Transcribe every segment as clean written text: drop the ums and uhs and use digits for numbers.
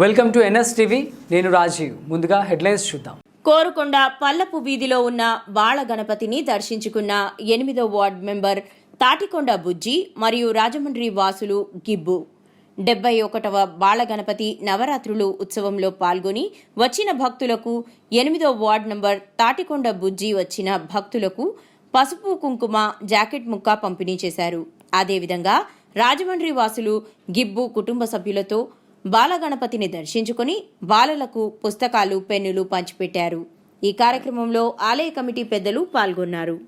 Welcome to NS TV. నేను రాజీవ్. ముందుగా headlines చూద్దాం. కోరుకొండ పల్లపు వీధిలో ఉన్న బాల గణపతిని దర్శించుకున్న 8వ వార్డ్ మెంబర్ తాటికొండ బుజ్జి మరియు రాజమండ్రి వాసులు గిబ్బు. 71వ బాలగణపతి నవరాత్రులు ఉత్సవంలో పాల్గొని వచ్చిన భక్తులకు 8వ వార్డ్ నంబర్ తాటికొండ బుజ్జి వచ్చిన భక్తులకు పసుపు కుంకుమ జాకెట్ ముక్క పంపిణీ చేశారు. అదేవిధంగా రాజమండ్రి వాసులు గిబ్బు కుటుంబ సభ్యులతో బాలగణపతిని దర్శించుకుని బాలలకు పుస్తకాలు, పెన్నులు పంచిపెట్టారు. ఈ కార్యక్రమంలో ఆలయ కమిటీ పెద్దలు పాల్గొన్నారు.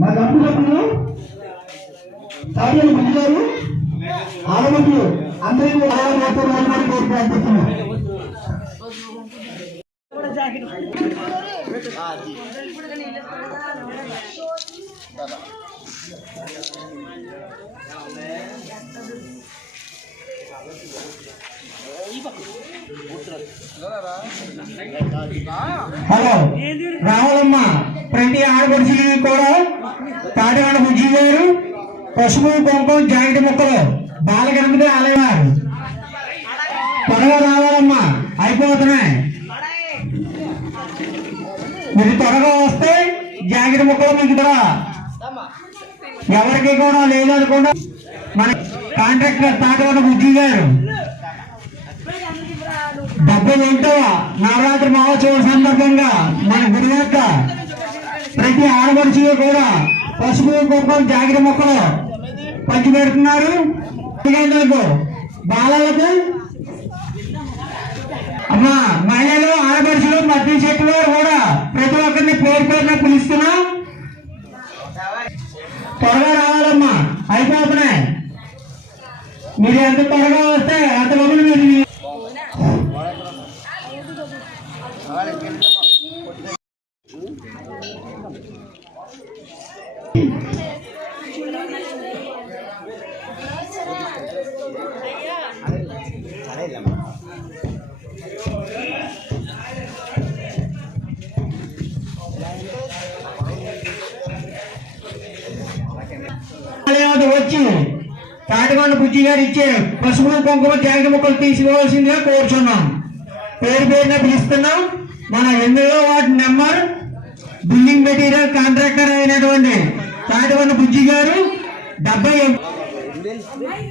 మా గంపులప్పుడు సాధ్యాలు గుంజారు ఆడవట్లు అందరికీ కోరి ప్రార్థిస్తున్నాం. హలో రావాలమ్మ. ప్రతి ఆడపడికి కూడా తాటికొండ బుజ్జి గారు పసుపు కుంకుమ జాకెట్ ముక్కలు బాలగణపతి ఆలయవారు త్వరగా రావాలమ్మా, అయిపోతున్నాయి. మీరు త్వరగా వస్తే జాకెట్ ముక్కలు మీకు ఎవరికి కూడా లేదనుకుండా మన కాంట్రాక్టర్ తాటికొండ బుజ్జి గారు 71వ నవరాత్రి మహోత్సవం సందర్భంగా మన గుడి యొక్క ప్రతి ఆడపడుచుగా కూడా పసుపు కుంకుమ జాకెట్ మొక్కలు పంచిపెడుతున్నారు. బాలలకు అమ్మా, మహిళలు ఆడపడుచులు మధ్య చెట్టు వారు కూడా ప్రతి ఒక్కరిని పేరు పేరున పిలుస్తున్నాం. త్వరగా రావాలమ్మా, అయిపోతున్నాయి. మీరు ఎంత త్వరగా వస్తే అంతలోపు మీరు వచ్చి తాటికొండ బుజ్జి గారు ఇచ్చే పసుపు కుంకుమ జాకెట్ ముక్కలు తీసుకోవాల్సిందిగా కోరుచున్నాం. పేరు పేరున పిలుస్తున్నాం. మన 8వ ward number building material contractor అయినటువంటి తాటికొండ బుజ్జి గారు 70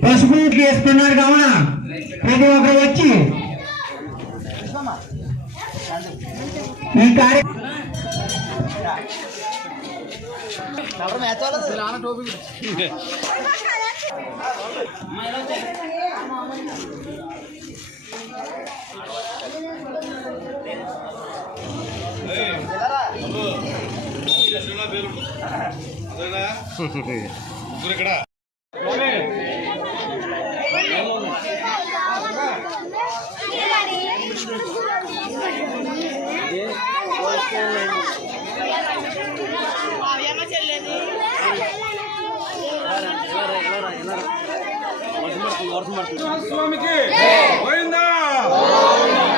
పసుపు వేస్తున్నారు. కావున ప్రతి ఒక్కరు వచ్చి ఈ కార్యక్రమం స్వామికి గోవిందా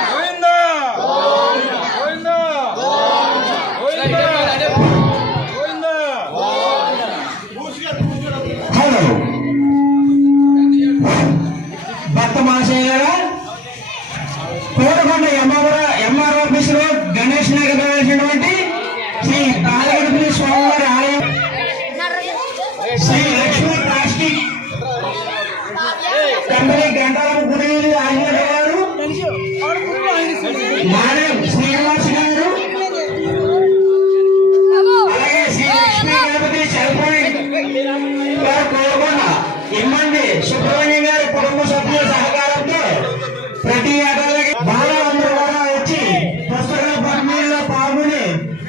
గోవిందా గోవిందా గోవిందా గోవిందా. హలో భక్త మహాశయ గారు, కోరుకొండ ఎంఆర్ ఆఫీస్ లో గణేష్ నగర్ వెళ్ళినటువంటి శ్రీ బాలగణపతి స్వామివారి ఆలయం, శ్రీ లక్ష్మీ ప్లాస్టిక్ కంపెనీ గంటాల గుడి ఇమ్మంది సుబ్రహ్మణ్యం గారి కుటుంబ సభ్యుల సహకారంతో ప్రతి ఏడాదికి బాలలందరూ కూడా వచ్చి పుస్తకాల పంపిణీలో పాల్గొని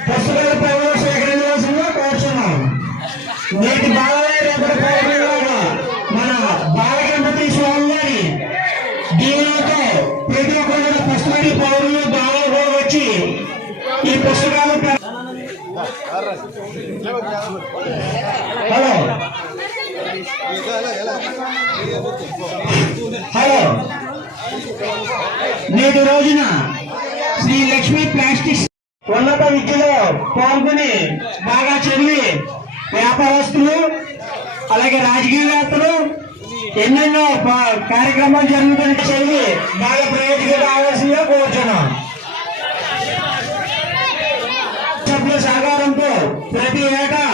పుస్తకాల ప్రజలు సేకరించవలసిందిగా కోరుతున్నాం. నేటి బాలలే రేపటి పౌరులుగా మన బాలగణపతి స్వామి గారి దీవులతో ప్రతి ఒక్కరు కూడా పుస్తకాల పౌరులు బాలలు కూడా వచ్చి ఈ పుస్తకాలు హలో హలో నేటి రోజున శ్రీ లక్ష్మీ ప్లాస్టిక్స్ ఉన్నత విద్యలో పాల్గొని బాగా చదివి వ్యాపారస్తులు అలాగే రాజకీయవేత్తలు ఎన్నెన్నో కార్యక్రమాలు జరుగుతున్న చదివి బాగా ప్రయోజనం కావాల్సిందిగా కోరుతున్నాం. సభ్యుల సహకారంతో ప్రతి ఏటా